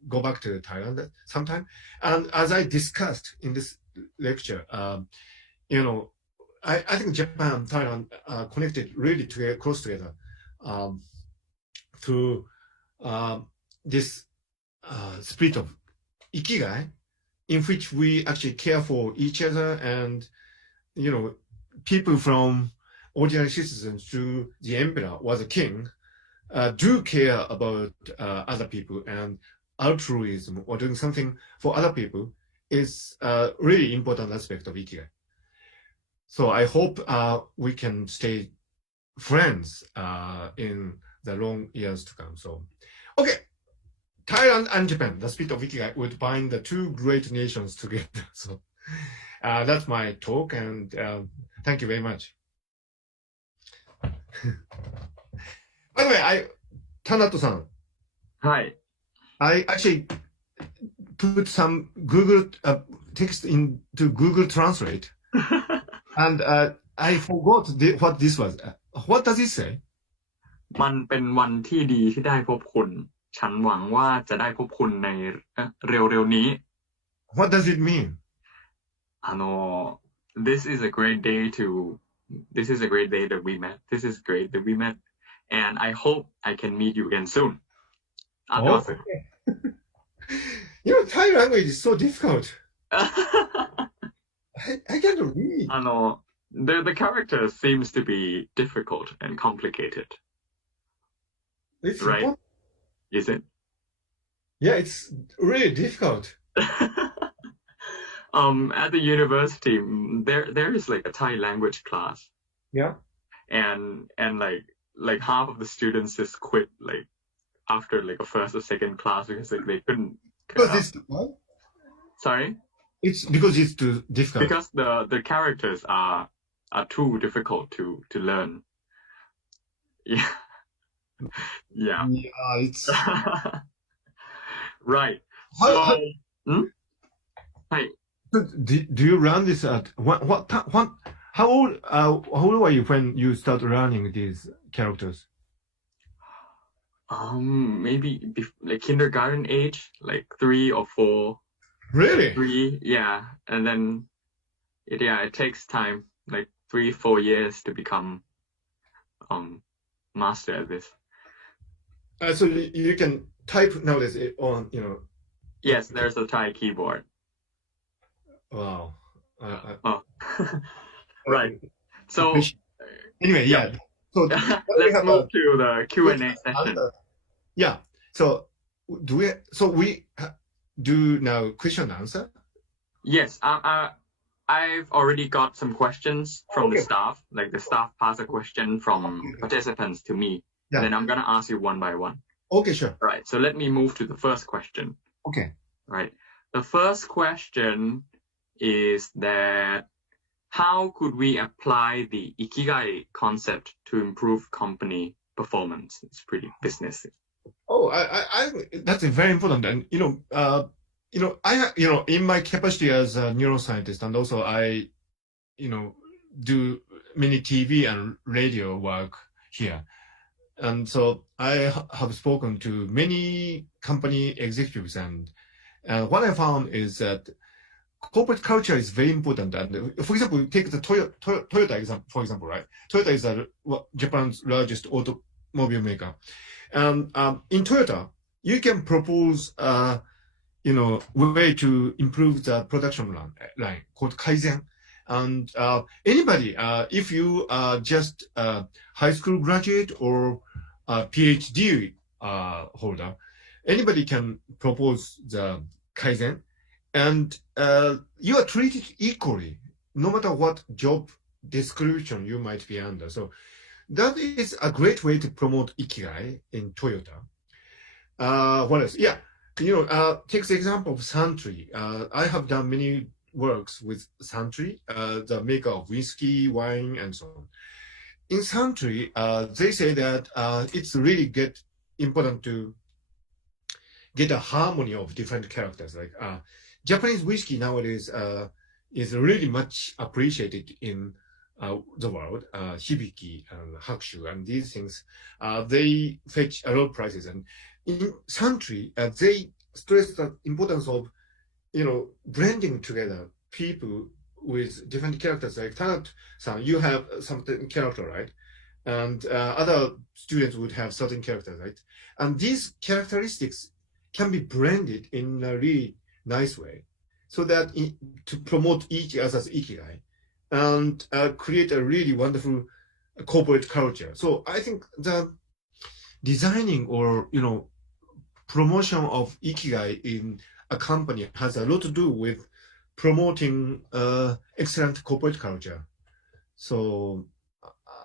go back to Thailand sometime. And as I discussed in this lecture, I think Japan and Thailand are connected really close together through this spirit of ikigai, in which we actually care for each other, and people from ordinary citizens to the emperor or the king do care about other people, and altruism or doing something for other people is a really important aspect of ikigai. So I hope we can stay friends in the long years to come. So, okay. Thailand and Japan, the spirit of ikigai would bind the two great nations together. So that's my talk, and thank you very much. By the way, Tanato-san, はい。I actually put some Google text into Google Translate, and I forgot what this was. What does it say? มันเป็นวันที่ดีที่ได้พบคุณ ฉันหวังว่าจะได้พบคุณในเร็วๆนี้ What does it mean? This is a great day that we met. This is great that we met. And I hope I can meet you again soon. อ่านว่า Oh, you know, Thai language is so difficult. I can't read. The character seems to be difficult and complicated, It's right? important. Is it? Yeah, it's really difficult. At the university, there is like a Thai language class, Yeah. and like half of the students just quit like after like a first or second class because like they couldn't. Because it's what? Sorry, It's because it's too difficult. because the characters are too difficult to learn. Yeah, yeah, Yeah, it's right. how, So, Hi. do you run this at what how old are you when you start learning these characters? Maybe like kindergarten age, like 3 or 4. Really? 3, yeah, and then it takes time, like 3-4 years to become master at this. So you can type nowadays on, you know. Yes, there's a Thai keyboard. Wow. Oh, right. So anyway, yeah. So let's move to the Q&A session. Yeah. So we do now question and answer? Yes. I've already got some questions from the staff. Like the staff passed a question from participants to me. Yeah. And then I'm gonna ask you one by one. Okay, sure. All right. So let me move to the first question. Okay. Right. The first question is that how could we apply the ikigai concept to improve company performance? It's pretty businessy. Oh, I that's very important. And I in my capacity as a neuroscientist, and also I do many TV and radio work here. And so I have spoken to many company executives, and what I found is that corporate culture is very important. And for example, take the Toyota example, for example, right? Toyota is Japan's largest automobile maker. And in Toyota, you can propose way to improve the production line called Kaizen. And anybody, if you are just a high school graduate or a PhD holder, anybody can propose the Kaizen, and you are treated equally, no matter what job description you might be under. So that is a great way to promote ikigai in Toyota. What else? Yeah, take the example of Santry. I have done many works with Santry, the maker of whiskey, wine, and so on. In Santry, they say that it's really important to get a harmony of different characters. Like Japanese whiskey nowadays is really much appreciated in the world. Hibiki and Hakushu and these things, they fetch a lot of prices. And in Santry, they stress the importance of blending together people with different characters. Like Tanat-san, you have certain character, right? And other students would have certain characters, right? And these characteristics can be blended in a really nice way, so that to promote each other's ikigai and create a really wonderful corporate culture. So I think the designing or promotion of ikigai in a company has a lot to do with promoting excellent corporate culture. So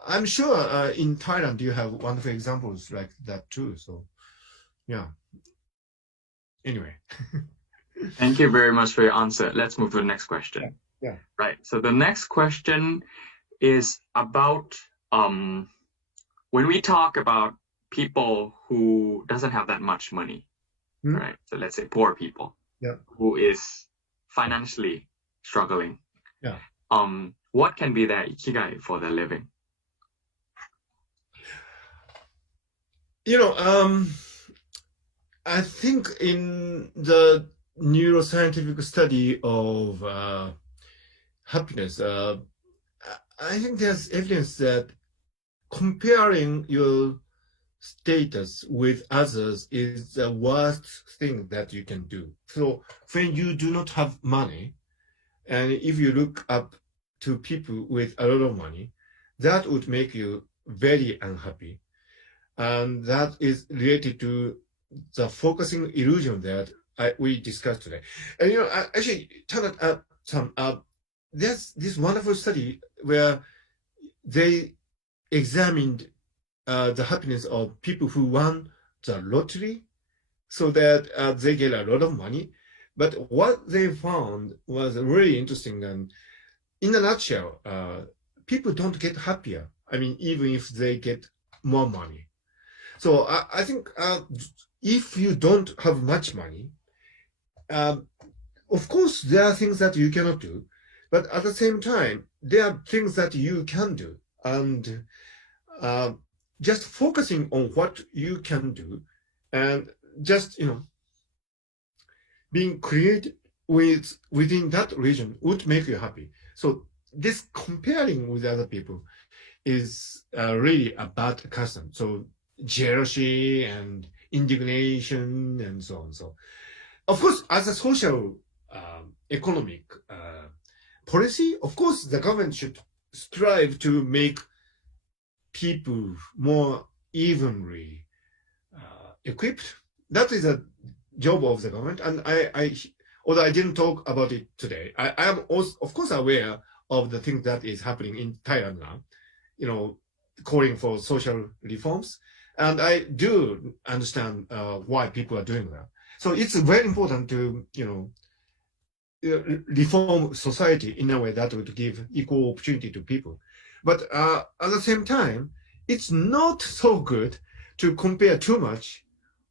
I'm sure in Thailand you have wonderful examples like that too. So yeah. Anyway. Thank you very much for your answer. Let's move to the next question. Yeah. Right. So the next question is about when we talk about people who doesn't have that much money, right? So let's say poor people, Yeah. who is financially struggling. Yeah. What can be their ikigai for their living? I think in the neuroscientific study of happiness, I think there's evidence that comparing your status with others is the worst thing that you can do. So when you do not have money, and if you look up to people with a lot of money, that would make you very unhappy. And that is related to the focusing illusion that we discussed today. And actually, there's this wonderful study where they examined the happiness of people who won the lottery so that they get a lot of money. But what they found was really interesting. And in a nutshell, people don't get happier. I mean, even if they get more money. So I think if you don't have much money, of course, there are things that you cannot do. But at the same time, there are things that you can do. And just focusing on what you can do and just, being creative within that region would make you happy. So this comparing with other people is really a bad custom. So jealousy and indignation and so on. So, of course, as a social economic policy, of course, the government should strive to make people more evenly equipped. That is a job of the government. And although I didn't talk about it today, I am also, of course, aware of the thing that is happening in Thailand now, calling for social reforms. And I do understand why people are doing that. So it's very important to, reform society in a way that would give equal opportunity to people. But at the same time, it's not so good to compare too much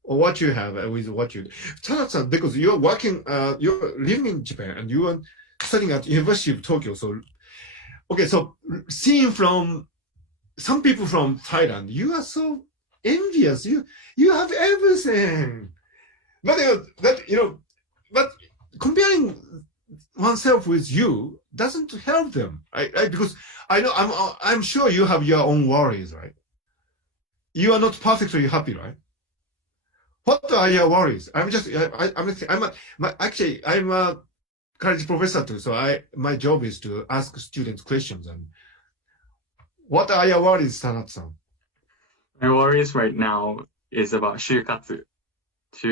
or what you have with what you do. Tana-san, because you're living in Japan and you are studying at University of Tokyo. So, okay, so seeing from some people from Thailand, you are so envious. You have everything. But comparing oneself with you doesn't help them, right? Because I'm sure you have your own worries, right? You are not perfectly happy, right? What are your worries? I'm a college professor too, so my job is to ask students questions. And what are your worries, Sanat-san? My worries right now is about 就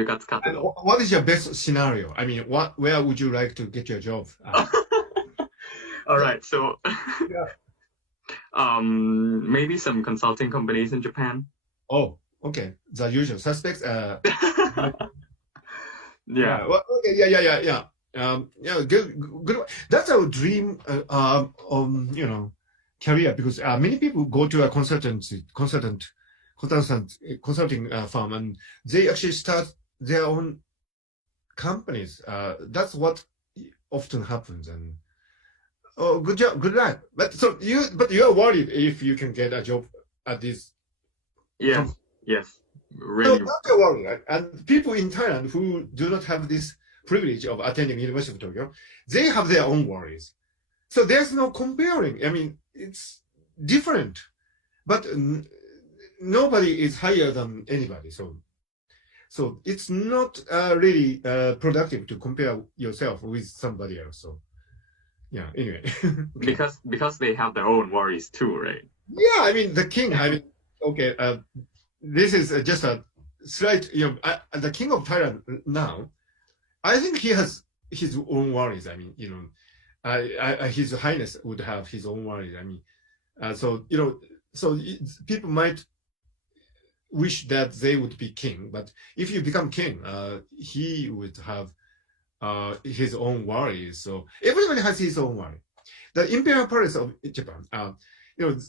活動. What is your best scenario? I mean, where would you like to get your job? All right, so Yeah. maybe some consulting companies in Japan. Oh, okay. The usual suspects. Yeah. Well, okay. Yeah. Good. That's our dream. Career, because many people go to a consulting firm and they actually start their own companies. That's what often happens. And good job, good luck. But you are worried if you can get a job at this. Yes. Really. No, not to worry, right? And people in Thailand who do not have this privilege of attending University of Tokyo, they have their own worries. So there's no comparing. I mean, it's different, but nobody is higher than anybody. So it's not really productive to compare yourself with somebody else. So yeah. Anyway, because they have their own worries too, right? Yeah, I mean the king. I mean, okay. This is just a slight. The king of Thailand now. I think he has his own worries. I mean, His Highness would have his own worries. I mean, so people might wish that they would be king, but if you become king, he would have his own worries. So everybody has his own worry. The imperial palace of Japan,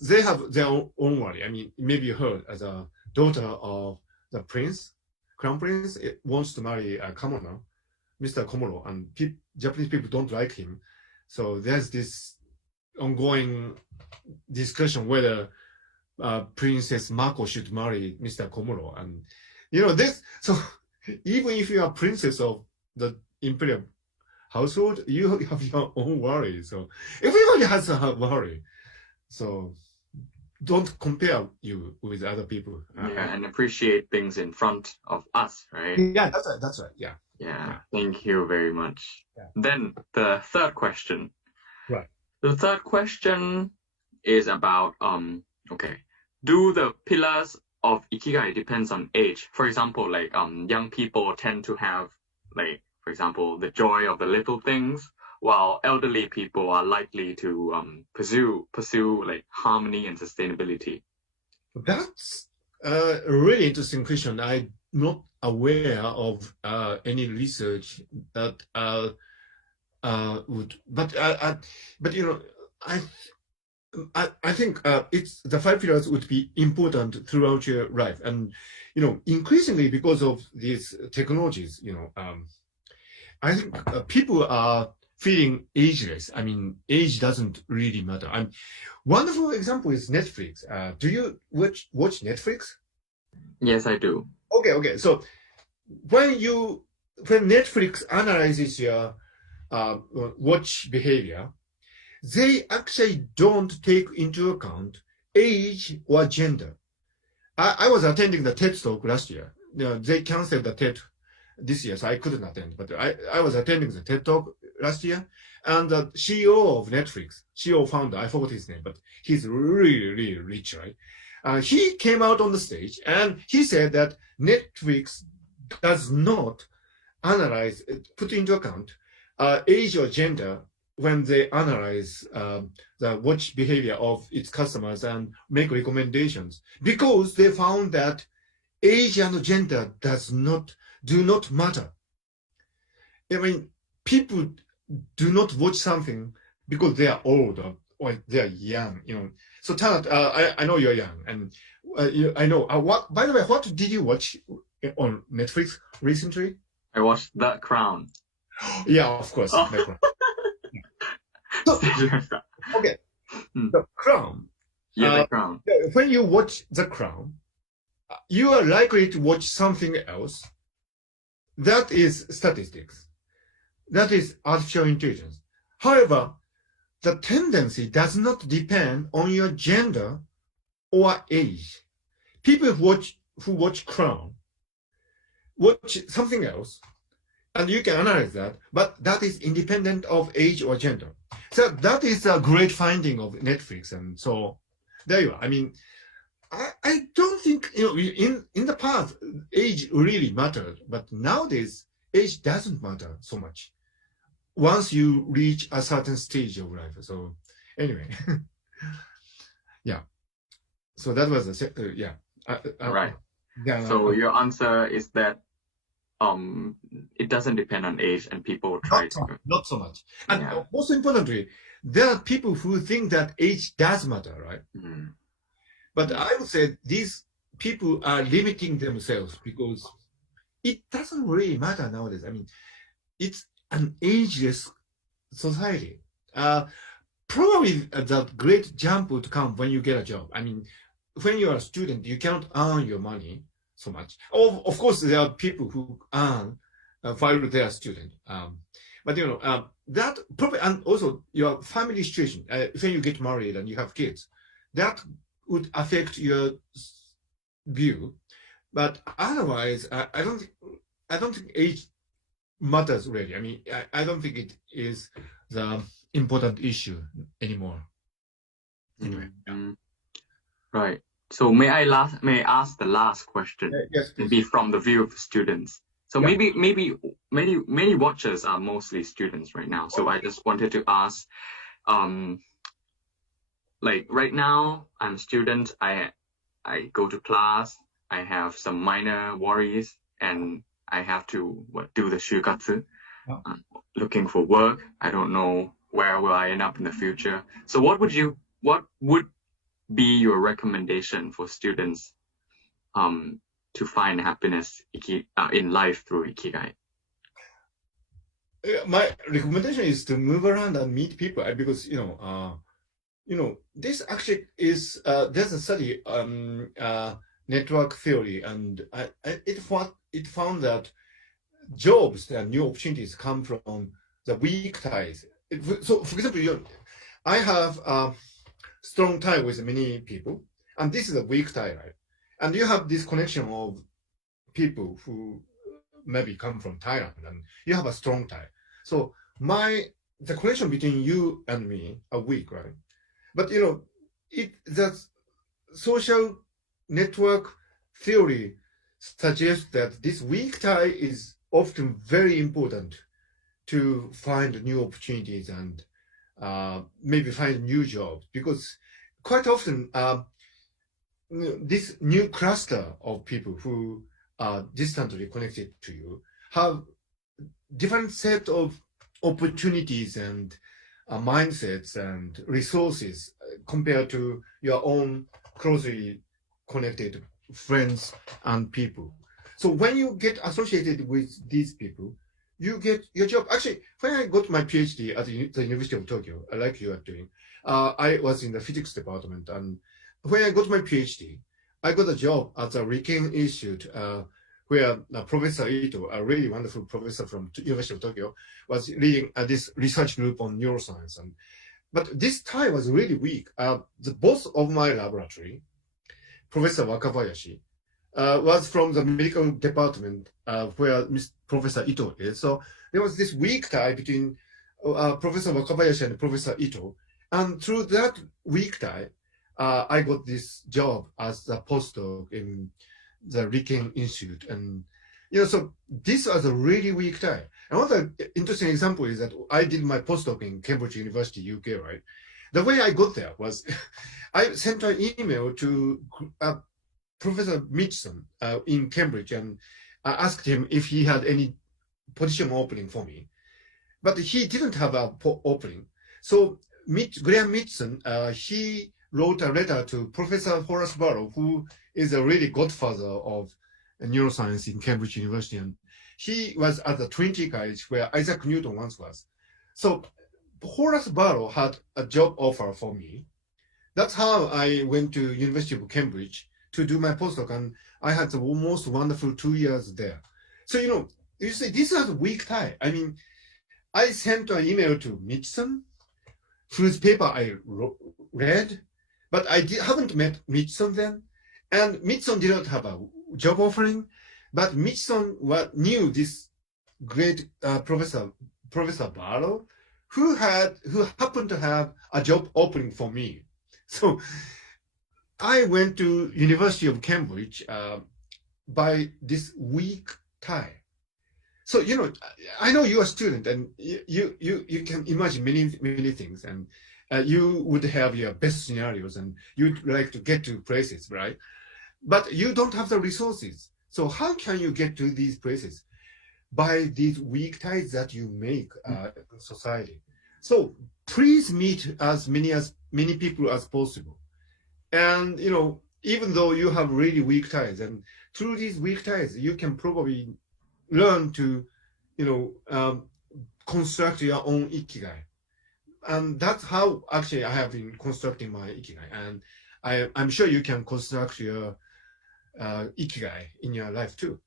they have their own worry. I mean, maybe you heard as a daughter of the prince, Crown Prince wants to marry Kamono, Mr. Komuro, and Japanese people don't like him. So there's this ongoing discussion whether Princess Mako should marry Mr. Komuro. And, this, so even if you are princess of the imperial household, you have your own worry. So everybody has a worry. So don't compare you with other people. Yeah, and appreciate things in front of us, right? Yeah, that's right. That's right. Yeah. Yeah. Thank you very much. Yeah. Then the third question. Right. The third question is about okay, do the pillars of ikigai depends on age? For example, like young people tend to have, like, for example, the joy of the little things, while elderly people are likely to pursue like harmony and sustainability. That's a really interesting question. I'm not aware of any research that would, but I think it's the 5 pillars would be important throughout your life, and increasingly because of these technologies, I think people are feeling ageless. I mean, age doesn't really matter. Wonderful example is Netflix. Do you watch Netflix? Yes, I do. Okay. So when Netflix analyzes your watch behavior, they actually don't take into account age or gender. I was attending the TED talk last year. They canceled the TED this year, so I couldn't attend. But I was attending the TED talk last year, and the CEO of Netflix, CEO founder, I forgot his name, but he's really, really rich, right? He came out on the stage and he said that Netflix does not put into account age or gender when they analyze the watch behavior of its customers and make recommendations, because they found that age and gender do not matter. I mean, people do not watch something because they are old or they are young. So Tanat, I know you're young, and I know. By the way, what did you watch on Netflix recently? I watched The Crown. Yeah, of course. Oh. The Crown. So, okay, The Crown. Yeah, The Crown. When you watch The Crown, you are likely to watch something else. That is statistics. That is artificial intelligence. However, the tendency does not depend on your gender or age. People who watch Crown watch something else, and you can analyze that, but that is independent of age or gender. So that is a great finding of Netflix, and so there you are. I mean, I don't think in the past age really mattered, but nowadays age doesn't matter so much once you reach a certain stage of life. So anyway, yeah. So that was yeah. Right. Yeah. So your answer is that it doesn't depend on age, and people try not so much. And most importantly, there are people who think that age does matter, right? Mm. But I would say these people are limiting themselves because it doesn't really matter nowadays. I mean, it's an ageless society. Probably the great jump would come when you get a job. I mean, when you're a student, you cannot earn your money so much. Of course, there are people who earn while they are student. But that probably, and also your family situation. When you get married and you have kids, that would affect your view. But otherwise, I don't think age matters really. I mean, I don't think it is the important issue anymore. Anyway. Mm-hmm. Right. So may I ask the last question? Yes, please. Maybe from the view of students. So maybe many watchers are mostly students right now. So I just wanted to ask, like right now I'm a student. I go to class. I have some minor worries, and I have to do the shukatsu, looking for work. I don't know where will I end up in the future. So what would be your recommendation for students to find happiness in life through ikigai? My recommendation is to move around and meet people because this actually is there's a study network theory, and it found that jobs and new opportunities come from the weak ties. So, for example, I have a strong tie with many people, and this is a weak tie, right? And you have this connection of people who maybe come from Thailand, and you have a strong tie. So the connection between you and me are weak, right? But the social network theory suggests that this weak tie is often very important to find new opportunities and maybe find new jobs, because quite often this new cluster of people who are distantly connected to you have different set of opportunities and mindsets and resources compared to your own closely connected friends and people. So when you get associated with these people, you get your job. Actually, when I got my PhD at the University of Tokyo, like you are doing, I was in the physics department. And when I got my PhD, I got a job at the Riken Institute, where Professor Ito, a really wonderful professor from University of Tokyo, was leading this research group on neuroscience. But this tie was really weak. The boss of my laboratory, Professor Wakabayashi, was from the medical department where Professor Ito is. So there was this weak tie between Professor Wakabayashi and Professor Ito. And through that weak tie, I got this job as a postdoc in the Riken Institute. And so this was a really weak tie. Another interesting example is that I did my postdoc in Cambridge University, UK, right? The way I got there was I sent an email to Professor Mitchson in Cambridge, and I asked him if he had any position opening for me. But he didn't have an opening. So Graham Mitchson, he wrote a letter to Professor Horace Barrow, who is a really godfather of neuroscience in Cambridge University. And he was at the Trinity College where Isaac Newton once was. So Horace Barrow had a job offer for me. That's how I went to University of Cambridge to do my postdoc, and I had the most wonderful 2 years there. So, you see, this is a weak tie. I mean, I sent an email to Mitchson, whose paper I read, but I haven't met Mitchson then. And Mitchson did not have a job offering, but Mitchson knew this great Professor Barlow, who happened to have a job opening for me. So I went to University of Cambridge by this weak tie. So, I know you're a student, and you can imagine many things, and you would have your best scenarios, and you'd like to get to places, right? But you don't have the resources. So how can you get to these places? By these weak ties that you make in society. So please meet as many people as possible. And, even though you have really weak ties, and through these weak ties, you can probably learn to, construct your own ikigai. And that's how actually I have been constructing my ikigai. And I'm sure you can construct your ikigai in your life too.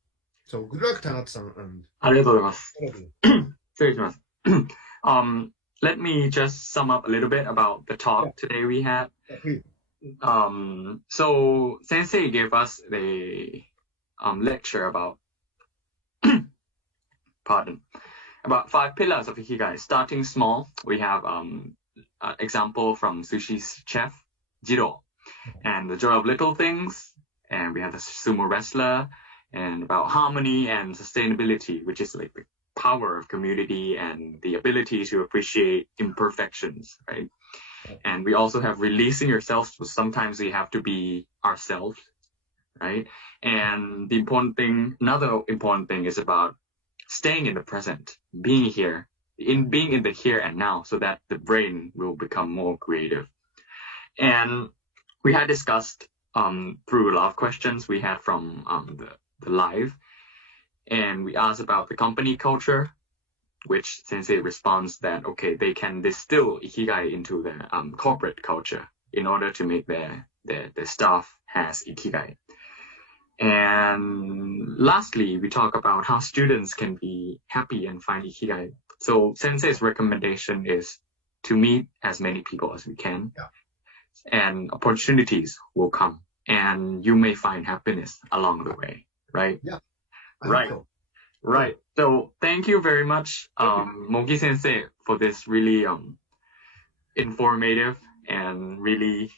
So good luck, Tanaka-san. And ありがとうございます。失礼します。Let me just sum up a little bit about the talk today we had. So Sensei gave us a lecture about about 5 pillars of ikigai. Starting small, we have an example from sushi chef Jiro, and the joy of little things, and we have the sumo wrestler, and about harmony and sustainability, which is like the power of community and the ability to appreciate imperfections, right? And we also have releasing yourself. So sometimes we have to be ourselves, right? And another important thing is about staying in the present, being here, being in the here and now, so that the brain will become more creative. And we had discussed through a lot of questions we had from the live, and we asked about the company culture, which Sensei responds that okay, they can distill ikigai into the corporate culture in order to make their staff has ikigai. And lastly, we talk about how students can be happy and find ikigai. So Sensei's recommendation is to meet as many people as we can, and opportunities will come, and you may find happiness along the way, right? Yeah. Right. Right. So thank you very much, Mogi Sensei, for this really informative and really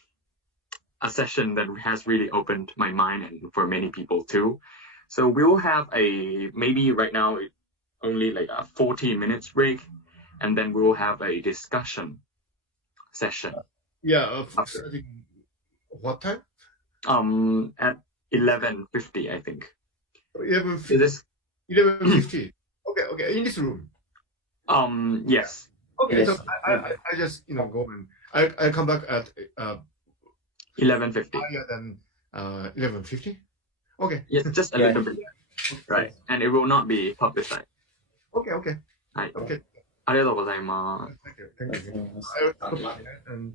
a session that has really opened my mind and for many people too. So we'll have maybe right now only like a 14 minutes break, and then we'll have a discussion session. Yeah. Starting what time? At 11:50, I think. 11:50. 11:50. Okay. In this room. Yes. Okay. Yes. So I just go and I come back at 11:50. earlier than 11:50. Okay. Yes, just a little bit. Right. And it will not be publicized. Okay. はい。 Okay. ありがとうございます。 Thank you. I will stop and